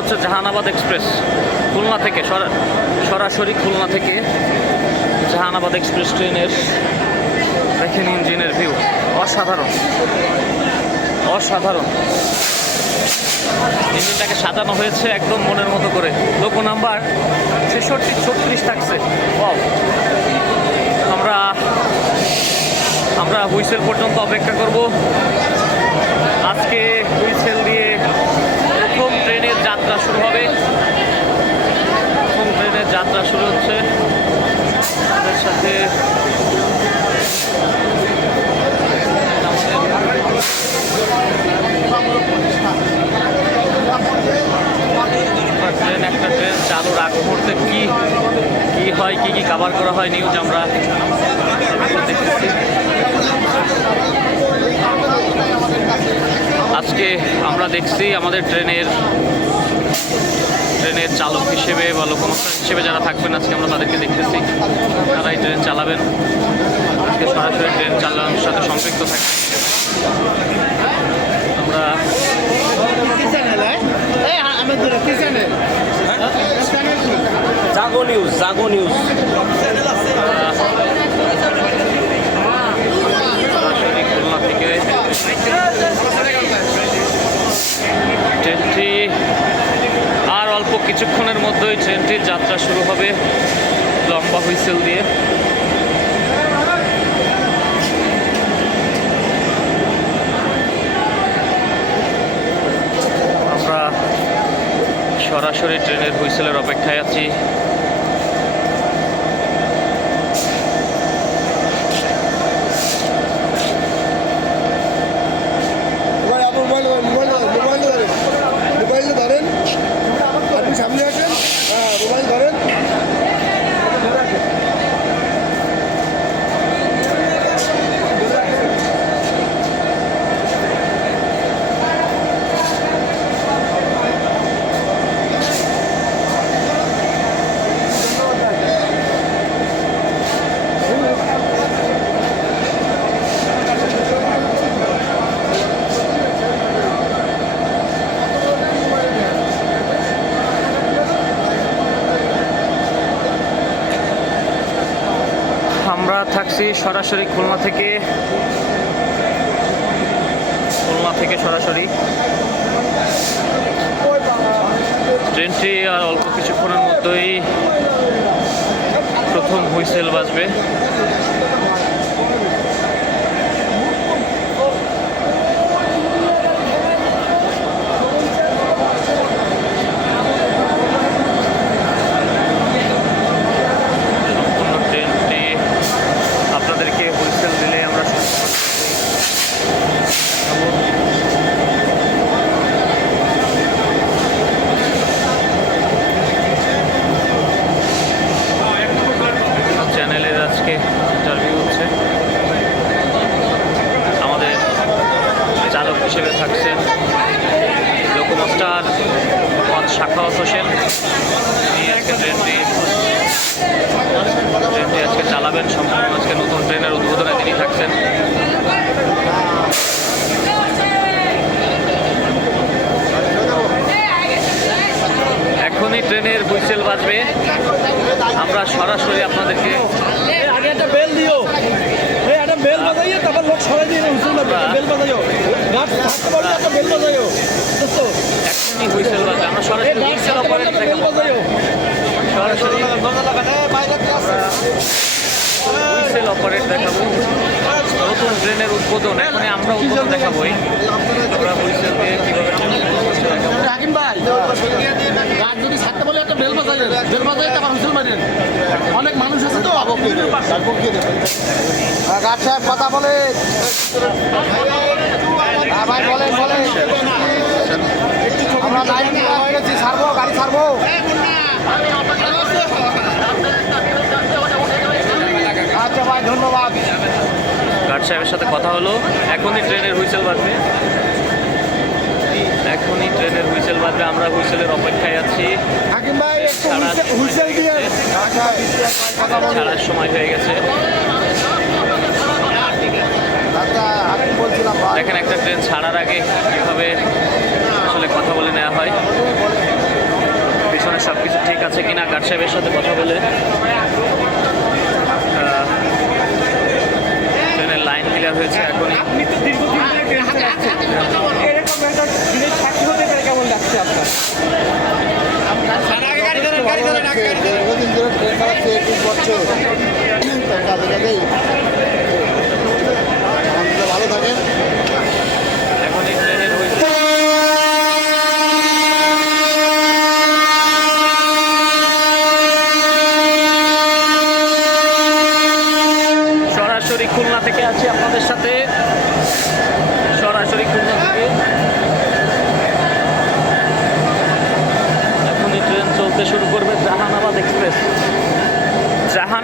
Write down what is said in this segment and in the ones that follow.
হচ্ছে জাহানাবাদ এক্সপ্রেস, খুলনা থেকে, সরা- সরাসরি খুলনা থেকে জাহানাবাদ এক্সপ্রেস ট্রেনের দেখেন ইঞ্জিনের ভিউ। অসাধারণ। অসাধারণ। ইঞ্জিনটাকে সাজানো হয়েছে একদম মনের মতো করে। লোকো নাম্বার ছেষট্টি ছত্রিশ থাকছে! আমরা আমরা হুইসেল পর্যন্ত অপেক্ষা করব। আজকে হুইসেল দিয়ে প্রথম ট্রেনের যাত্রা শুরু হবে প্রথম ট্রেনের যাত্রা শুরু হচ্ছে। আমাদের সাথে ট্রেন একটা ট্রেন চালুর আগ মুহূর্তে কি কি হয়, কি কি কাভার করা হয় নিউজ আমরা আজকে আমরা দেখছি আমাদের ট্রেনের ট্রেনের চালক হিসেবে বা লোকমাস্টার হিসেবে যারা থাকবেন, আজকে আমরা তাদেরকে দেখতেছি। তারাই ট্রেন চালাবেন। আজকে সরাসরি ট্রেন চালানোর সাথে সম্পৃক্ত থাকবে আমরা জাগো নিউজ নিউজ। খুলনা থেকে ট্রেনটি আর অল্প কিছুক্ষণের মধ্যেই ট্রেনটির যাত্রা শুরু হবে লম্বা হুইসেল দিয়ে। আমরা সরাসরি ট্রেনের হুইসেলের অপেক্ষায় আছি। সরাসরি খুলনা থেকে খুলনা থেকে সরাসরি। ট্রেনটি আর অল্প কিছুক্ষণের মধ্যেই প্রথম হুইসেল বাজবে সম্পূর্ণ ট্রেনটি আপনাদেরকে হুইসেল দিলে আমরা সম্পূর্ণ চ্যানেলের আজকে ইন্টারভিউ হচ্ছে আমাদের চালক হিসেবে থাকছেন লোকমাস্টার মোহাম্মদ শাখাওয়াত হোসেন তিনি আজকে ট্রেনটি ট্রেনটি আজকে চালাবেন সম্পূর্ণ আজকে নতুন ট্রেনের উদ্বোধনে তিনি থাকছেন। এখনই ট্রেনের হুইসেল বাজবে। আমরা সরাসরি আপনাদেরকে আগে একটা বেল দিও। এই একটা বেল বাজাইও তারপর লোক সরাই দিয়ে হুসেন বেল বাজাইও। এখনই হুইসেল বাজবে আমরা সরাসরি হুইসেল দেখাবো দেখাবো নতুন ট্রেনের উদ্বোধন এখনই আমরা উদ্বোধন দেখাবোই আমরা হুইসেল দিয়ে কীভাবে দেখাবো গাছ যদি ছাড়তে বলে একটা বেল বাজাই বেল বাজাই তারপর অনেক মানুষ আছে তো গাছ সাহেব কথা বলে ভাই বলেন বলেন। আমরা লাইন হয়ে গেছি ছাড়বো গাড়ি ছাড়বো। আচ্ছা ভাই ধন্যবাদ। গার্ড সাহেবের সাথে কথা হলো। এখনই ট্রেনের হুইসেল বাজবে। এখনই ট্রেনের হুইসেল বাজবে। আমরা হুইসেলের অপেক্ষায় আছি। দিয়ে আচ্ছা ছাড়ার সময় হয়ে গেছে আচ্ছা আমি বলছিলাম ভাই দেখেন একটা ট্রেন ছাড়ার আগে কীভাবে আসলে কথা বলে নেওয়া হয়। পিছনে সব কিছু ঠিক আছে কিনা গার্ড সাহেবের সাথে কথা বলে। ট্রেনের লাইন ক্লিয়ার হয়েছে এখনই। তো দীর্ঘদিন ধরে ট্রেন একটা কেমন লাগছে আপনার দীর্ঘদিন ধরে ট্রেন চালাচ্ছে একুশ বছর তার কাজে কাজেই আমাদের ভালো থাকেন এখনই ট্রেনের হয়েছে সরাসরি খুলনা থেকে আছি আপনাদের সাথে সরাসরি খুলনা থেকে এখনই ট্রেন চলতে শুরু করবে জাহানাবাদ এক্সপ্রেস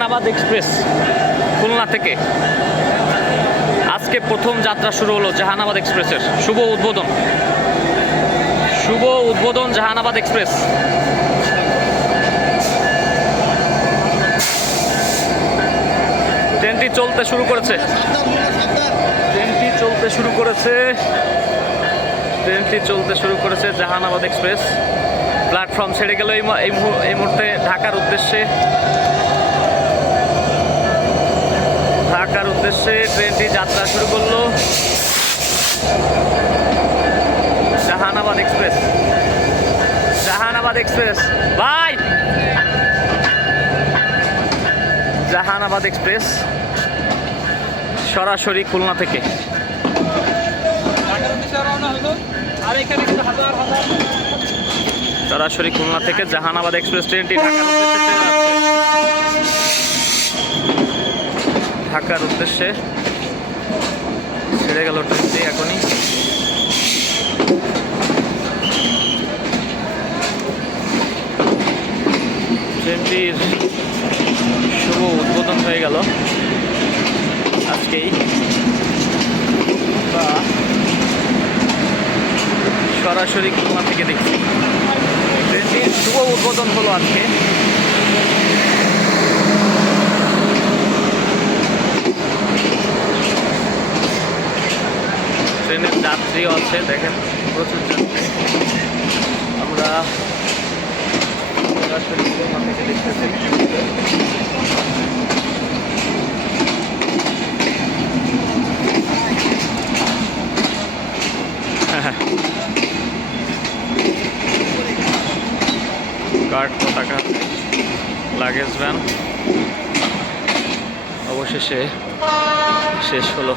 জাহানাবাদ এক্সপ্রেস, খুলনা থেকে। আজকে প্রথম যাত্রা শুরু হলো জাহানাবাদ এক্সপ্রেসের। শুভ উদ্বোধন। শুভ উদ্বোধন জাহানাবাদ এক্সপ্রেস। ট্রেনটি চলতে শুরু করেছে। ট্রেনটি চলতে শুরু করেছে। ট্রেনটি চলতে শুরু করেছে জাহানাবাদ এক্সপ্রেস। প্ল্যাটফর্ম ছেড়ে গেল এই মুহূর্তে ঢাকার উদ্দেশ্যে। ঢাকার উদ্দেশ্যে ট্রেনটি যাত্রা শুরু করল। জাহানাবাদ এক্সপ্রেস। জাহানাবাদ এক্সপ্রেস। ভাই! জাহানাবাদ এক্সপ্রেস সরাসরি খুলনা থেকে। সরাসরি খুলনা থেকে জাহানাবাদ এক্সপ্রেস ট্রেনটি ঢাকার উদ্দেশ্যে ঢাকার উদ্দেশ্যে ছেড়ে গেল ট্রেনটি এখনই। ট্রেনটির শুভ উদ্বোধন হয়ে গেল আজকেই। বা সরাসরি খুলনা থেকে দেখছি। ট্রেনটির শুভ উদ্বোধন হলো আজকে। ট্রেনের যাত্রীও আছে, দেখেন প্রচুর যাত্রী। আমরা সরাসরি থেকে দেখতেছি। কার্ড পতাকা, লাগেজ ভ্যান। অবশেষে শেষ হলো।